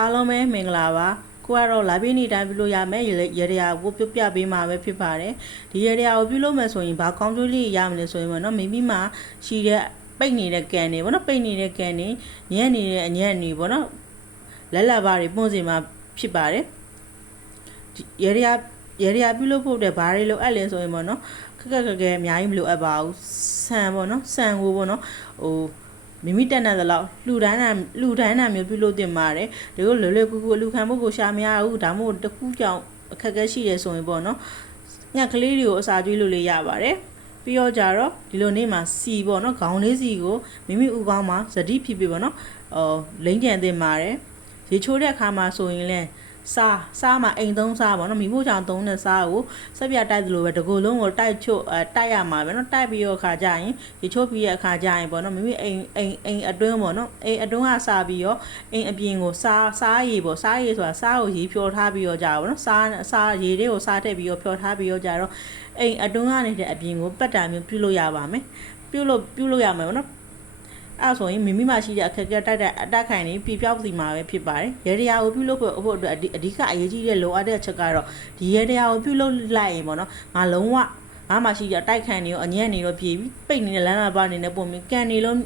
အားလုံးပဲမင်္ဂလာပါကိုကတော့လာပြီးနေတိုင်းပြုလို့ရမယ်ရေရာကိုပြပြပေးမှာပဲဖြစ်ပါတယ်ဒီရေရာကိုပြုလို့မယ်ဆိုရင်ဘာကောင်းကျိုးလေးရမလဲဆိုရင်ပေါ့နော်မိမိမှာရှိတဲ့ပိတ်နေတဲ့ကန်တွေပေါ့နော်ပိတ်နေတဲ့ကန်တွေညံ့နေတဲ့အညံ့တွေပေါ့နော်လက်လက်ပါတွေပွင့်စင်မှာဖြစ်ပါတယ်ရေရာပြုလို့ဖို့တဲ့ဘာတွေလိုအပ်လဲဆိုရင်ပေါ့နော်ခက်ခက်အများကြီးမလိုအပ်ပါဘူးဆန်ပေါ့နော်ဆန်ကိုပေါ့နော်မိမိတက်နေသလောက်လှူဒန်းတာမျိုးပြုလုပ်တင်ပါတယ်ဒီလိုလွယ်လွယ်ကူကူလူခံဖို့ကိုရှာမရဘူးဒါမှမဟုတ်တခုကြောင့်အခက်အခဲရှိတယ်ဆိုရင်ပေါ့နော်ညက်ကလေးတွေကိုအစာကျွေးလို့ရပါတယ်ပြီးတော့ကြတော့ဒီလိုနေ့မှာစီပေါ့နော်ခေါင်းလေးစီကိုမိမိဥကောင်းမှာဇတိဖြစ်ပေါ့နော်လိမ့်ကြံတင်ပါတယ်ရေချိုးတဲ့အခါမှာဆိုရင်လည်းစားမှာအိမ်သုံးစားပေါ့နော်မိဖို့ချောင်သုံးတဲ့စားကိုဆက်ပြတိုက်သလိုပဲတကူလုံးကိုတိုက်ရမှာပဲနော်တိုက်ပြီးတော့အခါကျရင်ရေချိုးပြီးရဲ့အခါကျရင်ပေါ့နော်မိမိအိမ်အတွင်းပေါ့နော်အိမ်အတွင်းကစားပြီးတော့အိမ်အပြင်ကိုစားရည်ပေါ့စားရည်ဆိုတာစားကိုရေဖြောထားပြီးတော့ကြာပေါ့နော်စားရေတွေကိုစားထည့်ပြီးတော့ဖြောထားပြီးတော့ကြာတော့အိမ်အတွင်းကနေတဲ့အပြင်ကိုပတ်တာမျိုးပြုလို့ရပါမယ်ပြုလို့ရမယ်ပေါ့နော်အဲ့ဆိုရင်မိမိမှာရှိတဲ့အခက်အခဲတိုက်တဲ့အတက်ခိုင်နေပြပြောက်စီမှာပဲဖြစ်ပါတယ်ရေတရားကိုပြုလုပ်ဖို့အတွက်အဓိကအရေးကြီးတဲ့လိုအပ်တဲ့အချက်ကတော့ဒီရေတရားကိုပြုလုပ်လိုက်ရင်ပေါ့နော်ငါလုံးဝငါမှရှိတဲ့တိုက်ခိုင်နေရောအညံ့နေရောပြေးပြီးပိတ်နေတဲ့လမ်းလာပါနေနဲ့ပုံပြီးကန်နေလုံး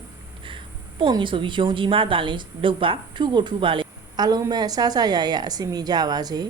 ပုံပြီးဆိုပြီးယုံကြည်မှသာလေးလုပ်ပါထူကိုထူပါလေအားလုံးပဲဆဆရအစီအမီကြပါစေ